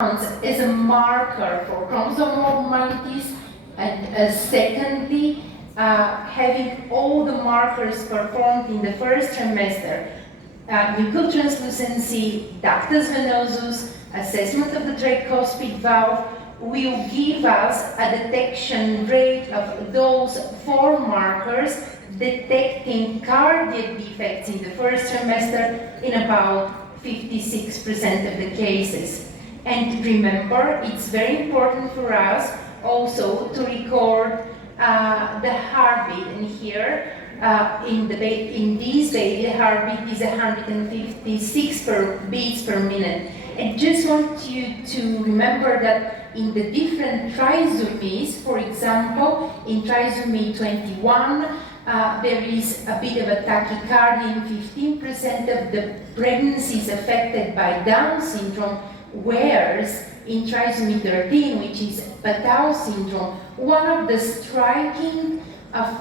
as a marker for chromosome abnormalities, and secondly, having all the markers performed in the first trimester, nuchal translucency, ductus venosus, assessment of the tricuspid valve, will give us a detection rate of those 4 markers detecting cardiac defects in the first trimester in about 56% of the cases. And remember, it's very important for us also to record the heartbeat. And here, in this baby, the heartbeat is 156 beats per minute. I just want you to remember that in the different trisomies, for example, in trisomy 21, there is a bit of a tachycardia in 15% of the pregnancies affected by Down syndrome, whereas in trisomy 13, which is Patau syndrome, one of the striking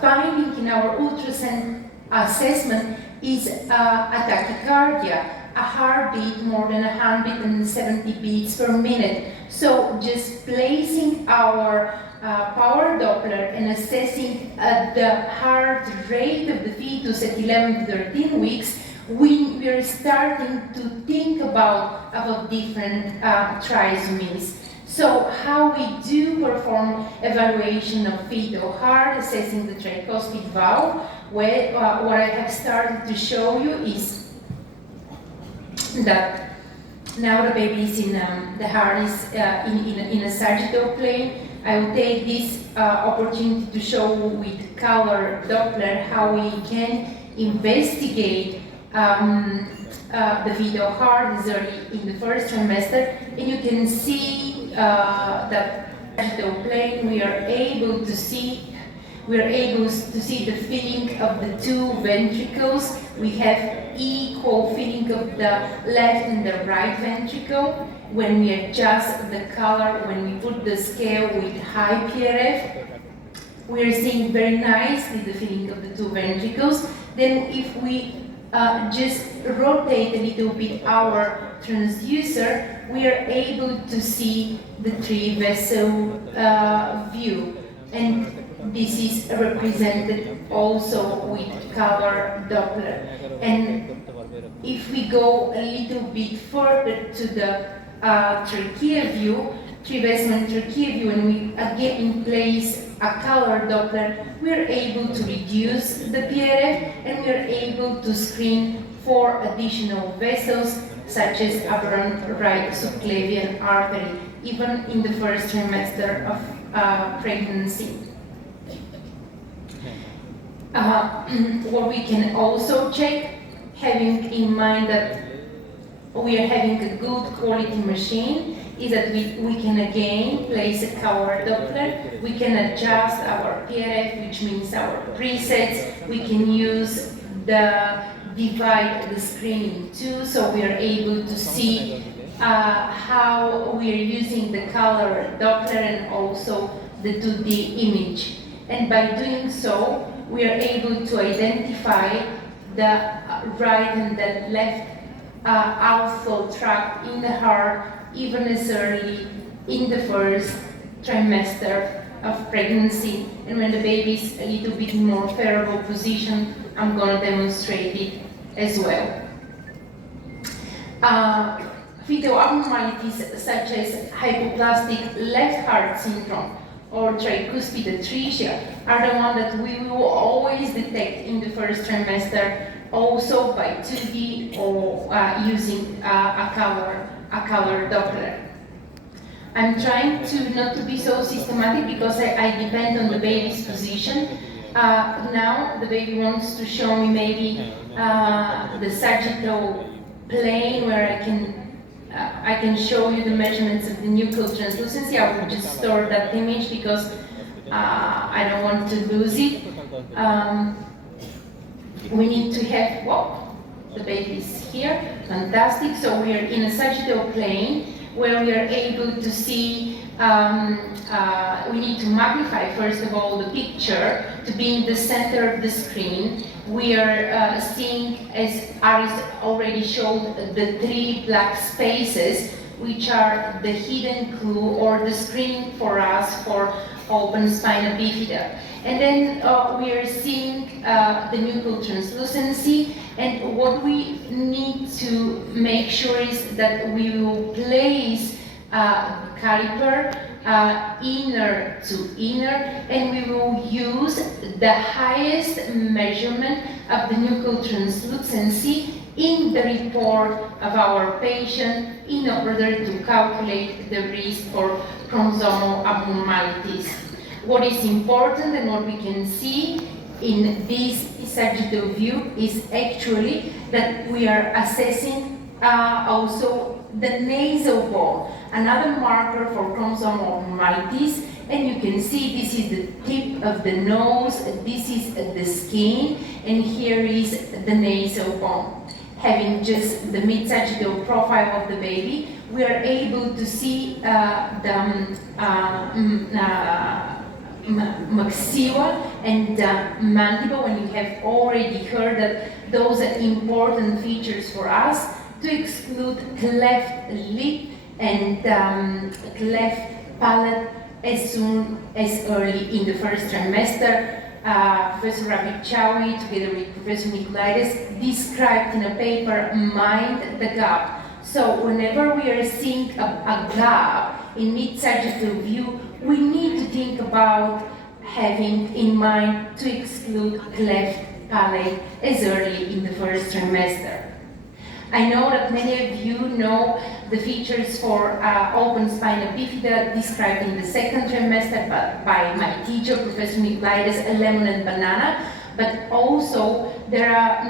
findings in our ultrasound assessment is a tachycardia, a heartbeat more than 170 beats per minute. So just placing our power Doppler and assessing the heart rate of the fetus at 11 to 13 weeks, we are starting to think about different trisomies. So how we do perform evaluation of fetal heart, assessing the tricuspid valve, what I have started to show you is that now the baby is in, the heart is in a sagittal plane. I will take this opportunity to show with color Doppler how we can investigate the fetal heart is early in the first trimester, and you can see that sagittal plane we are able to see the filling of the 2 ventricles. We have equal filling of the left and the right ventricle. When we adjust the color, when we put the scale with high PRF, we are seeing very nicely the filling of the 2 ventricles. Then if we just rotate a little bit our transducer, we are able to see the 3-vessel view. And this is represented also with color Doppler. And if we go a little bit further to the trachea view, 3-vessel trachea view, and we again place a color Doppler, we are able to reduce the PRF and we are able to screen for additional vessels such as aberrant right subclavian artery, even in the first trimester of pregnancy. What we can also check, having in mind that we are having a good quality machine, is that we can again place a color Doppler, we can adjust our PRF, which means our presets, we can use divide the screen in 2, so we are able to see how we are using the color Doppler and also the 2D image. And by doing so, we are able to identify the right and the left outflow tract in the heart even as early in the first trimester of pregnancy. And when the baby is a little bit more favorable position, I'm going to demonstrate it as well. Fetal abnormalities such as hypoplastic left heart syndrome or tricuspid atresia are the one that we will always detect in the first trimester, also by 2D or using a color Doppler. I'm trying to not to be so systematic because I depend on the baby's position. Now the baby wants to show me maybe the sagittal plane where I can show you the measurements of the nuchal translucency. I will just store that image because I don't want to lose it. We need to have, well, the baby is here, fantastic. So we are in a sagittal plane where we are able to see, we need to magnify first of all the picture to be in the center of the screen. We are seeing, as Aris already showed, the 3 black spaces which are the hidden clue or the screening for us for open spina bifida. And then we are seeing the nuchal translucency, and what we need to make sure is that we will place caliper inner to inner, and we will use the highest measurement of the nuchal translucency in the report of our patient in order to calculate the risk for chromosomal abnormalities. What is important and what we can see in this sagittal view is actually that we are assessing also the nasal bone, another marker for chromosomal abnormalities. And you can see this is the tip of the nose, this is the skin, and here is the nasal bone. Having just the mid-sagittal profile of the baby, we are able to see the maxilla and mandible, and you have already heard that those are important features for us to exclude cleft lip and cleft palate as soon as early in the first trimester. Professor Ravichawi, together with Professor Nicolaides, described in a paper Mind the Gap. So whenever we are seeing a gap in mid-sagittal view, we need to think about having in mind to exclude cleft palate as early in the first trimester. I know that many of you know the features for open spina bifida described in the second trimester by my teacher, Professor Nicolaides, a lemon and banana, but also there are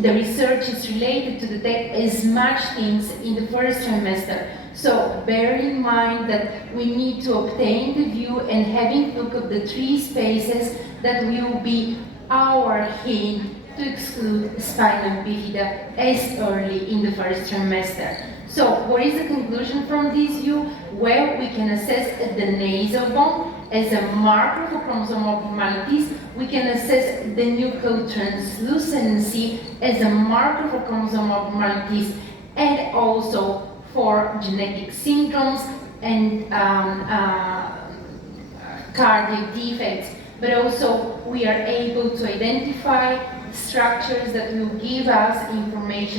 the research is related to detect as much things in the first trimester. So bear in mind that we need to obtain the view and having look at the 3 spaces that will be our hint to exclude spina bifida as early in the first trimester. So what is the conclusion from this view? Well, we can assess the nasal bone as a marker for chromosomal abnormalities. We can assess the nuchal translucency as a marker for chromosomal abnormalities, and also for genetic syndromes and cardiac defects. But also we are able to identify structures that will give us information